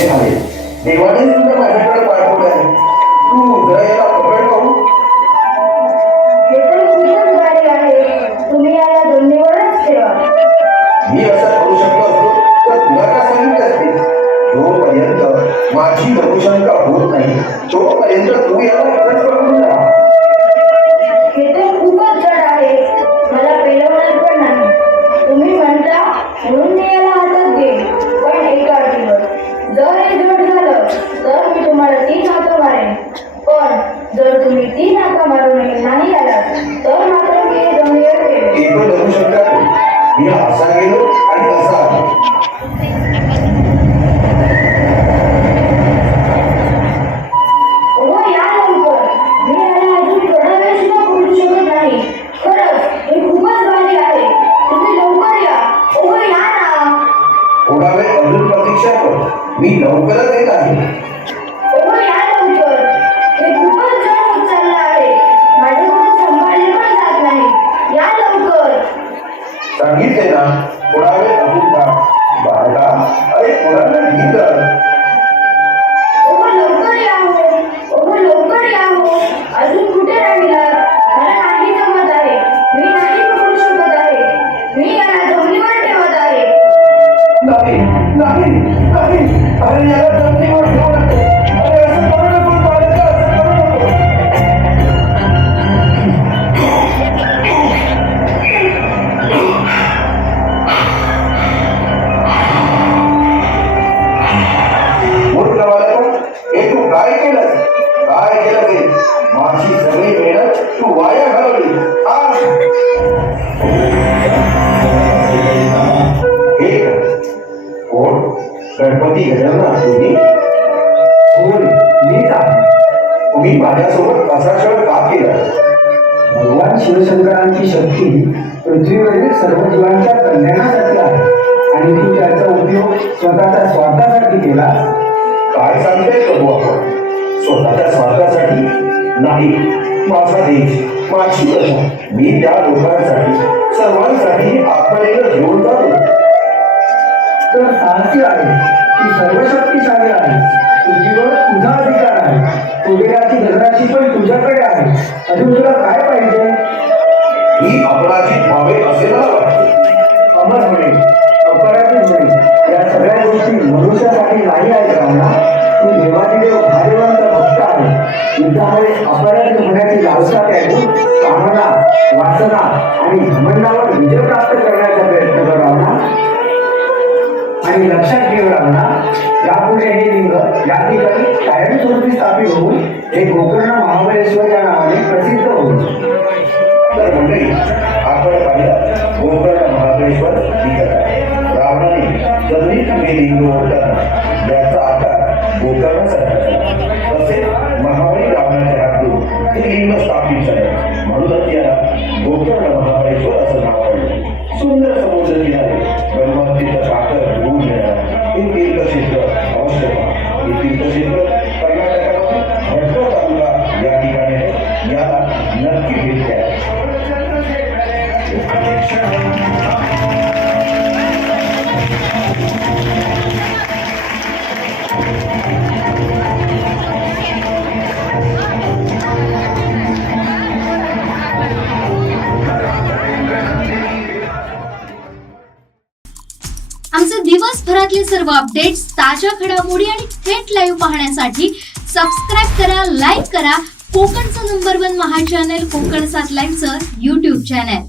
देवाने सुद्धा माझ्याकडे पाठवलं आहे. तू जरा याला पकड पाहू. हे तर खूपच भारी आहे. तुम्ही याला दोन्हीवरच ठेवा. मी असं करू शकलो असतो तर तुला का सांगितलं असते. जोपर्यंत माझी अनुशंका होत नाही तोपर्यंत तू याला इकडंच पकडून राहा. हे तर खूपच जड आहे. मला पेलवणार पण नाही. तुम्ही म्हणता म्हणून मी याला हातात घेईन, पण एका अटीवर. जर हे जड झालं तर मी तुम्हाला 3 हात मारेन, पण जर तुम्ही 3 हात मारून नाही आलात तर मात्र मी हे दोन्हीवर ठेवेन. एकच अनुशंका करू. मी असा गेलो आणि तसा आलो. हो या लवकर. मी याला अजून थोडा वेळ सुद्धा बोलू शकत नाही. खरंच हे खूपच भारी आहे. तुम्ही लवकर या. हो या ना. थोडा वेळ अजून प्रतीक्षा कर. मी लवकरच येत आहे. हो या लवकर. हे खूपच जड होत चाललं आहे. माझ्याकडून सांभाळले पण जात नाही. या लवकर. सांगितले ना थोडा वेळ अजून थांब. बाळा अरे थोडा वेळ घेतलं. हो लवकर या हो. हो लवकर या हो. अजून कुठे राहिलात? मला नाही जमत आहे. मी नाही पकडू शकत आहे. मी याला जमिनीवर ठेवत आहे. नाही नाही नाही अरे याला जमिनीवर ठेवू नको. अरे असं करू नको बाळा, असं करू नको. मूर्ख बालक, हे तू काय केलं? काय केलं ते? माझी सगळी मेहनत तू वाया घालवली. हे कोण? गणपती गजानन तुम्ही? होय, मीच आहे. तुम्ही माझ्यासोबत असा छळ का केला? भगवान शिवशंकरांची शक्ती पृथ्वीवरील सर्व जीवांच्या कल्याणासाठी आहे आणि तू त्याचा उपयोग स्वतःच्या स्वार्थासाठी केला. काय सांगते प्रभू आपण? स्वतःच्या स्वार्थासाठी नाही. माझा देश, माझी प्रजा, मी त्या लोकांसाठी सर्वांसाठी आत्मनेला घेऊन जातो. तर साहसी आहे, तू सर्वशक्तिशाली आहे. पृथ्वीवर तुझा अधिकार आहे. कुबेराची धनराशी पण तुझ्याकडे आहे. अजून तुला काय पाहिजे? ही अपराजित व्हावे असे मला वाटते. अमर होणे, अपराजित होणे या सगळ्या गोष्टी मनुष्यासाठी नाही आहेत रावणा. तू देवादिदेव भाग्यवंत भक्त आहे. युद्धामध्ये अपराजित होण्याची लालसा त्यागून कामना, वासना आणि घमंडावर विजय प्राप्त करण्याचा प्रयत्न कर रावणा. आणि लक्षात ठेव रावणा, यापुढे हे लिंग या ठिकाणी कायमस्वरूपी स्थापित होऊन हे गोकर्ण महाबळेश्वर या नावाने प्रसिद्ध होईल. तर मंडळी आपण पाहिलं गोकर्ण महाबळेश्वर दिसत आहे. रावणाने जमिनीत हे लिंग ओढताना याचा आकार गोकर्णासारखा झाला. तसेच महाबळी रावणाच्या हातून हे लिंग स्थापित झाले. म्हणूनच याला गोकर्ण महाबळेश्वर असं नाव पडलं. सुंदर समुद्र किनारे गणपतीचं साखर घेऊन येणार हे तीर्थक्षेत्र अवश्य पहा. हे तीर्थक्षेत्र कर्नाटकामध्ये भटकळ तालुका या ठिकाणी आहे. याला नक्की भेट द्या. आमचे दिवसभरातले सर्व अपडेट्स, ताज्या घडामोडी आणि थेट लाईव्ह पाहण्यासाठी सबस्क्राईब करा, लाईक करा कोकणचं नंबर 1 महा चॅनल कोकण 7 लाईव्हचं YouTube चॅनल.